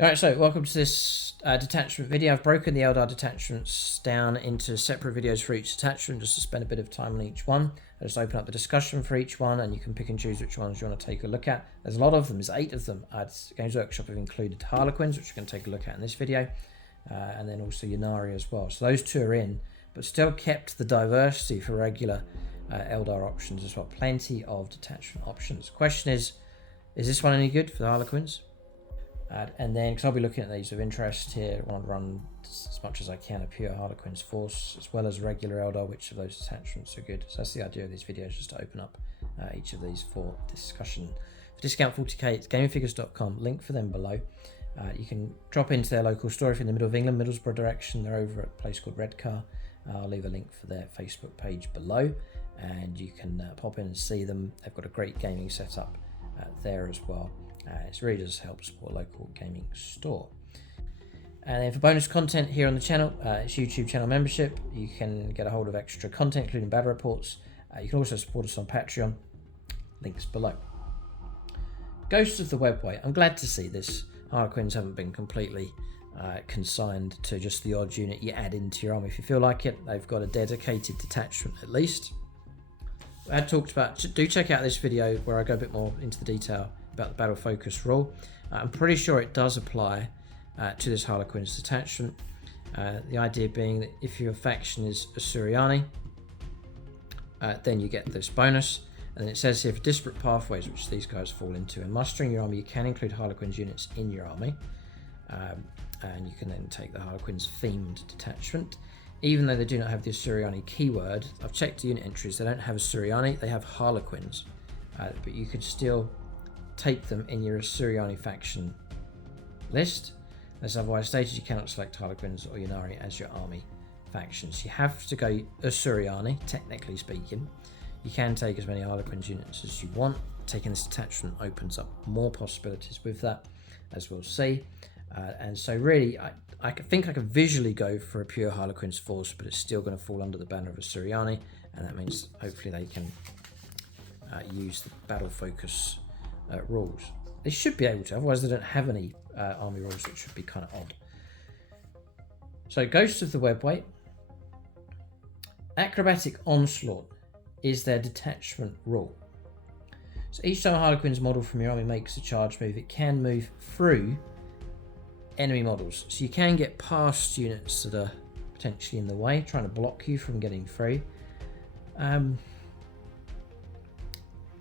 Alright, so welcome to this detachment video. I've broken the Aeldari Detachments down into separate videos for each detachment just to spend a bit of time on each one. I just open up the discussion for each one and you can pick and choose which ones you want to take a look at. There's a lot of them, there's 8 of them. Games Workshop have included Harlequins, which you're going to take a look at in this video, and then also Ynnari as well. So those two are in, but still kept the diversity for regular Aeldari options as well. Plenty of detachment options. The question is this one any good for the Harlequins? And then, because I'll be looking at these with interest here, I want to run as much as I can a pure Harlequins force, as well as regular Eldar, which of those detachments are good. So that's the idea of these videos, just to open up each of these for discussion. For discount 40k, it's gamingfigures.com, link for them below. You can drop into their local store if you're in the middle of England, Middlesbrough direction. They're over at a place called Redcar. I'll leave a link for their Facebook page below, and you can pop in and see them. They've got a great gaming setup there as well. It really does help support a local gaming store. And then for bonus content here on the channel, it's YouTube channel membership. You can get a hold of extra content, including battle reports. You can also support us on Patreon. Links below. Ghosts of the WEBWAY. I'm glad to see this. Harlequins haven't been completely consigned to just the odd unit you add into your army if you feel like it. They've got a dedicated detachment at least. I had talked about, do check out this video where I go a bit more into the detail about the battle focus rule. I'm pretty sure it does apply to this Harlequins detachment. The idea being that if your faction is Asuryani, then you get this bonus. And it says here for disparate pathways, which these guys fall into, and mustering your army, you can include Harlequins units in your army. And you can then take the Harlequins themed detachment. Even though they do not have the Asuryani keyword, I've checked the unit entries, they don't have Asuryani, they have Harlequins. But you could still take them in your Asuryani faction list, as otherwise stated you cannot select Harlequins or Ynnari as your army factions. You have to go Asuryani, technically speaking. You can take as many Harlequins units as you want. Taking this detachment opens up more possibilities with that, as we'll see. And so really, I think I could visually go for a pure Harlequins force, but it's still going to fall under the banner of Asuryani, and that means hopefully they can use the battle focus rules. They should be able to, otherwise they don't have any army rules, which should be kind of odd. So Ghosts of the WEBWAY. Acrobatic Onslaught is their detachment rule. So each time a Harlequins model from your army makes a charge move, it can move through enemy models. So you can get past units that are potentially in the way, trying to block you from getting through. I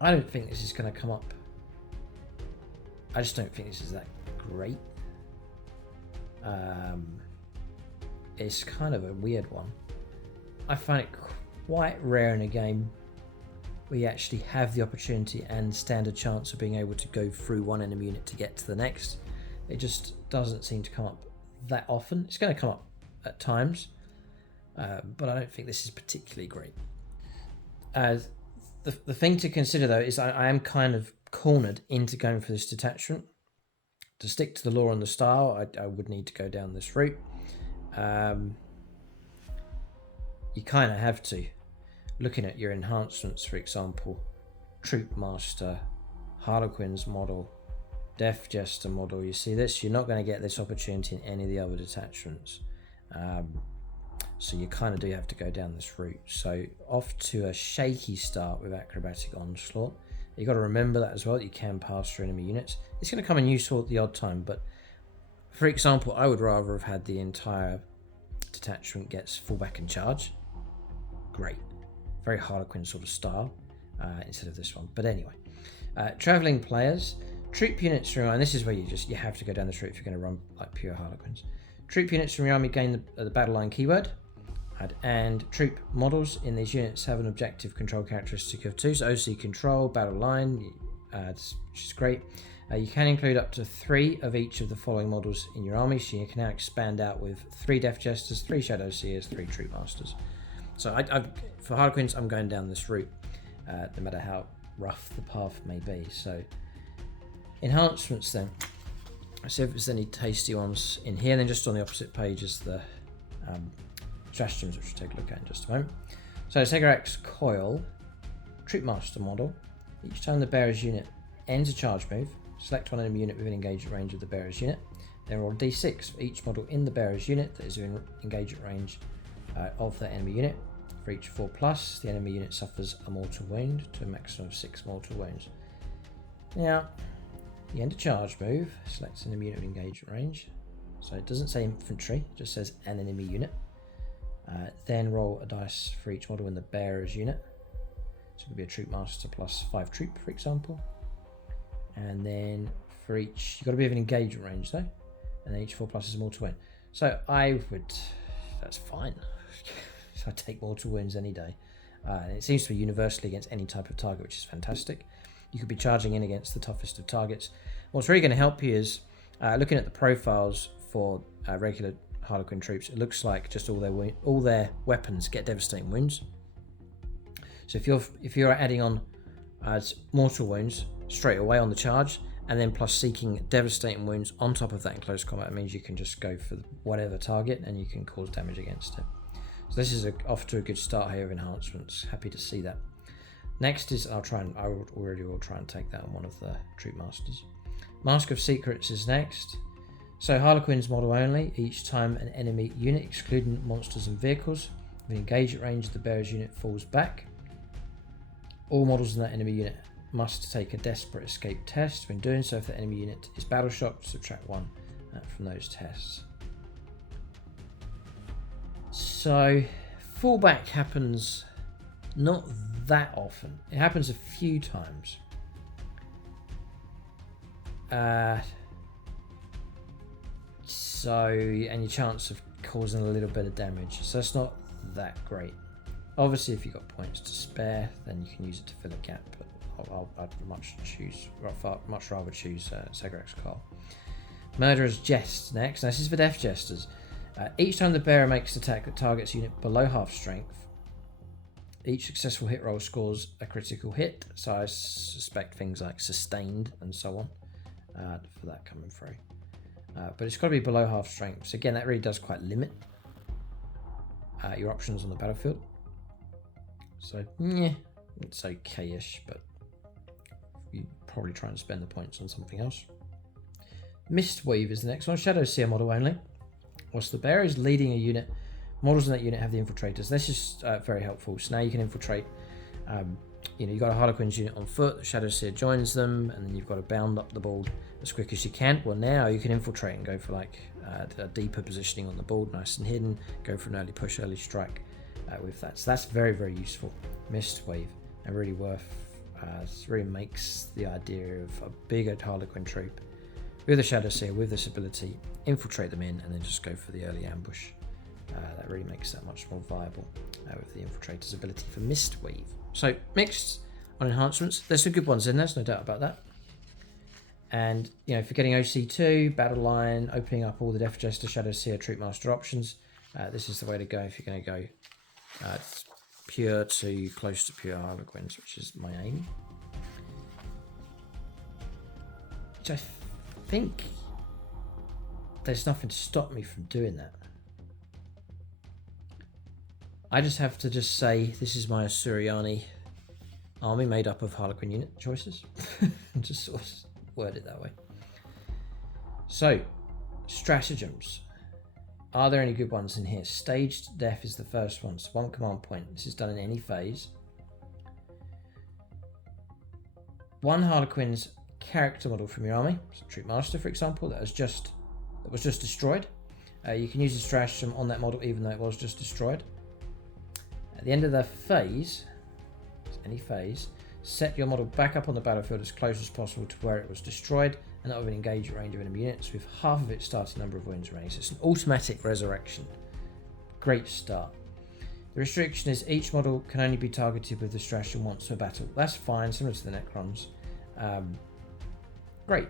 don't think this is going to come up. I just don't think this is that great. It's kind of a weird one. I find it quite rare in a game where you actually have the opportunity and stand a chance of being able to go through one enemy unit to get to the next. It just doesn't seem to come up that often. It's going to come up at times, but I don't think this is particularly great. The thing to consider though is I am kind of cornered into going for this detachment. To stick to the lore and the style, I would need to go down this route. You kind of have to. Looking at your enhancements, for example, Troop Master, Harlequins model, Death Jester model, you see this, you're not going to get this opportunity in any of the other detachments. So you kind of do have to go down this route. So off to a shaky start with Acrobatic Onslaught. You've got to remember that as well, that you can pass through enemy units. It's going to come in useful at the odd time, but for example, I would rather have had the entire detachment gets fallback and charge. Great. Very Harlequin sort of style instead of this one. But anyway, traveling players, troop units from, and this is where you have to go down this route if you're going to run like pure Harlequins. Troop units from your army gain the battle line keyword. And troop models in these units have an objective control characteristic of 2, so OC control, battle line, which is great. You can include up to 3 of each of the following models in your army, so you can now expand out with 3 Death Jesters, 3 Shadow Seers, 3 Troop Masters. So for Harlequins, I'm going down this route, no matter how rough the path may be. So enhancements then. Let's see if there's any tasty ones in here. Then just on the opposite page is the Stratagems, which we'll take a look at in just a moment. So Segarax Coil, Troop Master model. Each time the bearer's unit ends a charge move, select one enemy unit within engagement range of the bearer's unit. Then roll a d6 for each model in the bearer's unit that is in engagement range of that enemy unit. For each 4+, the enemy unit suffers a mortal wound to a maximum of 6 mortal wounds. Now, the end of charge move selects an enemy unit with engagement range. So it doesn't say infantry, it just says an enemy unit. Then roll a dice for each model in the bearer's unit. So it could be a troop master plus 5 troop, for example. And then for each, you've got to be within engagement range though. And then each 4+ is a mortal wound. So I would, that's fine. I take mortal wounds any day. It seems to be universally against any type of target, which is fantastic. You could be charging in against the toughest of targets. What's really going to help you is looking at the profiles for regular Harlequin troops. It looks like just all their weapons get devastating wounds. So if you're adding on mortal wounds straight away on the charge, and then plus seeking devastating wounds on top of that in close combat, it means you can just go for whatever target and you can cause damage against it. So this is off to a good start here of enhancements. Happy to see that. Next is I already will try and take that on one of the troop masters. Mask of Secrets is next. So Harlequin's model only. Each time an enemy unit, excluding monsters and vehicles, with engagement range of the bearer's unit falls back, all models in that enemy unit must take a desperate escape test. When doing so, if the enemy unit is battle shocked, subtract 1 from those tests. So fallback happens not that often. It happens a few times. And your chance of causing a little bit of damage. So that's not that great. Obviously, if you've got points to spare, then you can use it to fill a gap. But I'd much rather choose Segrak's Call. Murderer's Jest next. Now, this is for Death Jesters. Each time the bearer makes an attack that targets a unit below half strength, each successful hit roll scores a critical hit. So I suspect things like sustained and so on for that coming through. But it's got to be below half strength. So again, that really does quite limit your options on the battlefield. So yeah, it's okay-ish, but you probably try and spend the points on something else. Mistweave is the next one. Shadow Seer model only. Whilst the bearer is leading a unit, models in that unit have the infiltrators. This is very helpful. So now you can infiltrate. You've got a Harlequin's unit on foot. The Shadow Seer joins them, and then you've got to bound up the board as quick as you can. Well, now you can infiltrate and go for like a deeper positioning on the board, nice and hidden. Go for an early push, early strike with that. So that's very, very useful. Mistwave, and really worth. It really makes the idea of a bigger Harlequin troop with a Shadow Seer with this ability, infiltrate them in, and then just go for the early ambush. That really makes that much more viable with the infiltrator's ability for Mistweave. So mixed on enhancements. There's some good ones in there, there's no doubt about that. And if you're getting OC2, Battle Line, opening up all the Death Jester, Shadow Seer, Troop Master options, this is the way to go if you're going to go pure to close to pure Harlequins, which is my aim. Which I think there's nothing to stop me from doing that. I just have to say this is my Asuriani army made up of Harlequin unit choices. Just sort of word it that way. So, stratagems. Are there any good ones in here? Staged Death is the first one. So 1 command point. This is done in any phase. 1 Harlequin's character model from your army, so Troop Master for example, that was just destroyed. You can use a stratagem on that model even though it was just destroyed. At the end of the phase, any phase, set your model back up on the battlefield as close as possible to where it was destroyed, and that will engage a range of enemy units with half of its starting number of wounds remaining. So it's an automatic resurrection. Great start. The restriction is each model can only be targeted with the stratagem once per battle. That's fine, similar to the Necrons. Great.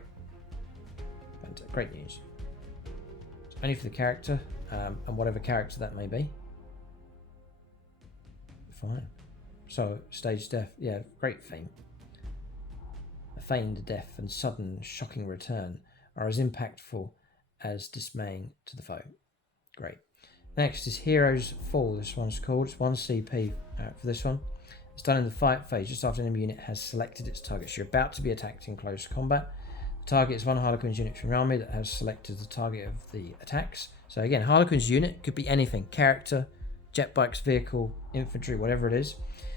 Great news. It's only for the character, and whatever character that may be. Fine. So, staged death, yeah, great theme. A feigned death and sudden, shocking return are as impactful as dismaying to the foe. Great. Next is Heroes Fall, this one's called. It's 1 CP for this one. It's done in the fight phase, just after an enemy unit has selected its target. So you're about to be attacked in close combat. The target is one Harlequin's unit from your army that has selected the target of the attacks. So again, Harlequin's unit could be anything: character, jet bikes, vehicle, infantry, whatever it is.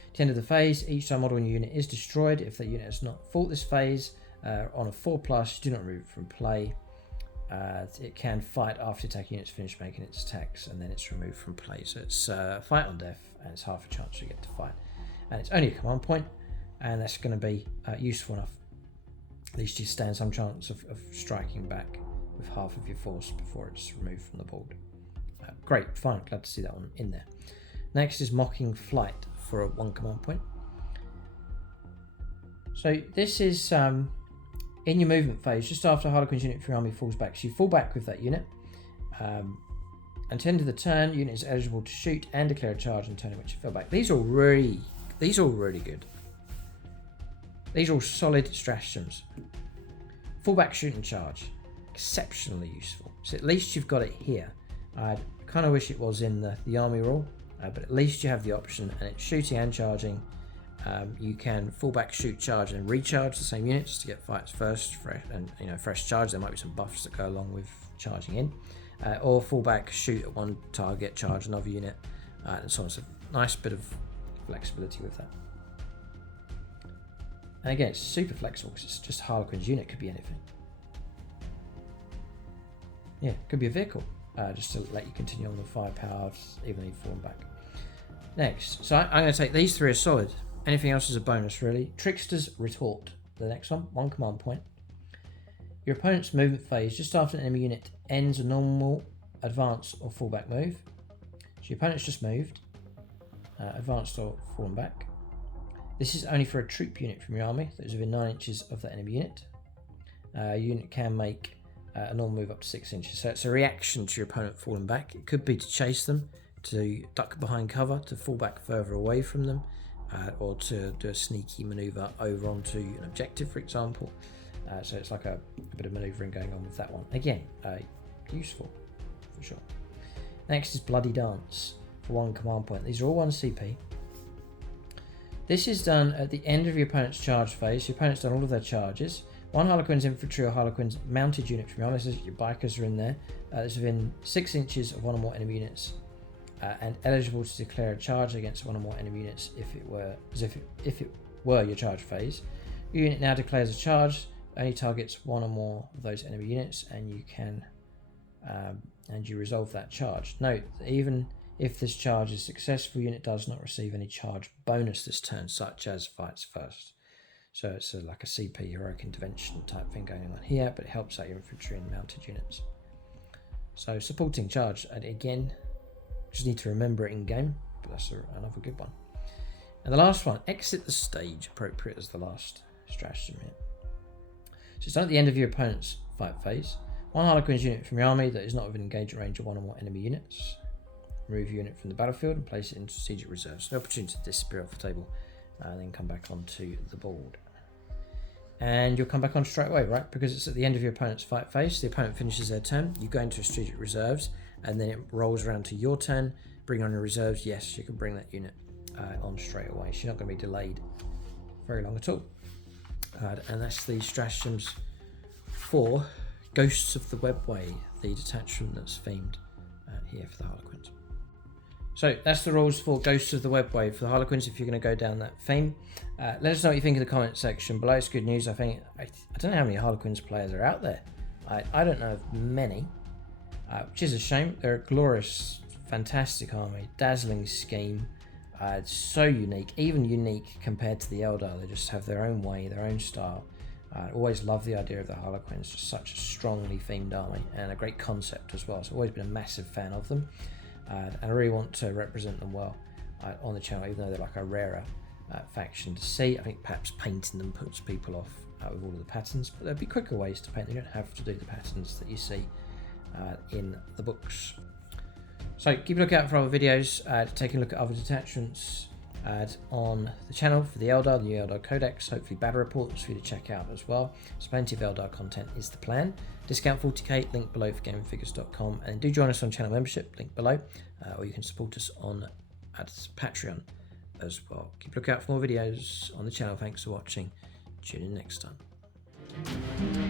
At the end of the phase, each time model in your unit is destroyed. If that unit has not fought this phase, on a 4+, do not remove it from play. It can fight after attack units finish making its attacks, and then it's removed from play. So it's fight on death, and it's half a chance you get to fight. And it's only a command point, and that's going to be useful enough. At least you stand some chance of striking back with half of your force before it's removed from the board. Great, fine, glad to see that one in there. Next is Mocking Flight for a 1 command point. So this is in your movement phase, just after Harlequin's unit from your army falls back. So you fall back with that unit. At the end of the turn, unit is eligible to shoot and declare a charge on the turn in which you fell back. These are really good. These are all solid stratagems. Fallback, shoot and charge. Exceptionally useful. So at least you've got it here. I kind of wish it was in the army rule, but at least you have the option, and it's shooting and charging. You can fall back, shoot, charge, and recharge the same units to get fights first, fresh charge. There might be some buffs that go along with charging in, or fall back, shoot at one target, charge another unit, and so on. So nice bit of flexibility with that. And again, it's super flexible because it's just Harlequin's unit. Could be anything. Yeah, could be a vehicle, just to let you continue on the firepower even though you've fallen back. Next, so I'm going to take these 3 as solid. Anything else is a bonus, really. Trickster's Retort, the next one, 1 command point. Your opponent's movement phase just after an enemy unit ends a normal, advance, or fallback move. So your opponent's just moved, advanced or fallen back. This is only for a troop unit from your army that is within 9 inches of that enemy unit. Your unit can make a normal move up to 6 inches. So it's a reaction to your opponent falling back. It could be to chase them, to duck behind cover, to fall back further away from them, or to do a sneaky maneuver over onto an objective, for example. So it's like a bit of maneuvering going on with that one. Again, useful for sure. Next is Bloody Dance for 1 command point. These are all 1 CP. This is done at the end of your opponent's charge phase. Your opponent's done all of their charges. 1 Harlequin's infantry or Harlequin's mounted unit from your army, so your bikers are in there. It's within 6 inches of 1 or more enemy units, and eligible to declare a charge against 1 or more enemy units if it were your charge phase. Your unit now declares a charge, only targets 1 or more of those enemy units, and you can you resolve that charge. Note that even if this charge is successful, unit does not receive any charge bonus this turn, such as fights first. So it's like a CP heroic intervention type thing going on here, but it helps out your infantry and mounted units. So supporting charge, and again, just need to remember it in game, but that's another good one. And the last one, exit the stage, appropriate as the last stratagem here. So it's done at the end of your opponent's fight phase. 1 Harlequin's unit from your army that is not within engagement range of 1 or more enemy units. Remove your unit from the battlefield and place it into strategic reserves. No opportunity to disappear off the table, and then come back onto the board. And you'll come back on straight away, right? Because it's at the end of your opponent's fight phase. The opponent finishes their turn, you go into strategic reserves, and then it rolls around to your turn. Bring on your reserves. Yes, you can bring that unit on straight away. So you're not going to be delayed very long at all. And that's the stratagems for Ghosts of the Webway, the detachment that's themed here for the Harlequins. So that's the rules for Ghosts of the Webway for the Harlequins if you're going to go down that theme. Let us know what you think in the comment section below. It's good news. I don't know how many Harlequins players are out there. I don't know of many, which is a shame. They're a glorious, fantastic army, dazzling scheme. It's so unique, even unique compared to the Eldar. They just have their own way, their own style. I always love the idea of the Harlequins, just such a strongly themed army and a great concept as well. So I've always been a massive fan of them. And I really want to represent them well on the channel, even though they're like a rarer faction to see. I think perhaps painting them puts people off with all of the patterns, but there'll be quicker ways to paint them. You don't have to do the patterns that you see in the books. So keep a lookout for other videos, taking a look at other detachments on the channel for the Eldar, the new Eldar Codex, hopefully battle reports for you to check out as well. So plenty of Eldar content is the plan. Discount 40k, link below for gamingfigures.com, and do join us on channel membership, link below, or you can support us on at Patreon as well. Keep a lookout for more videos on the channel. Thanks for watching. Tune in next time.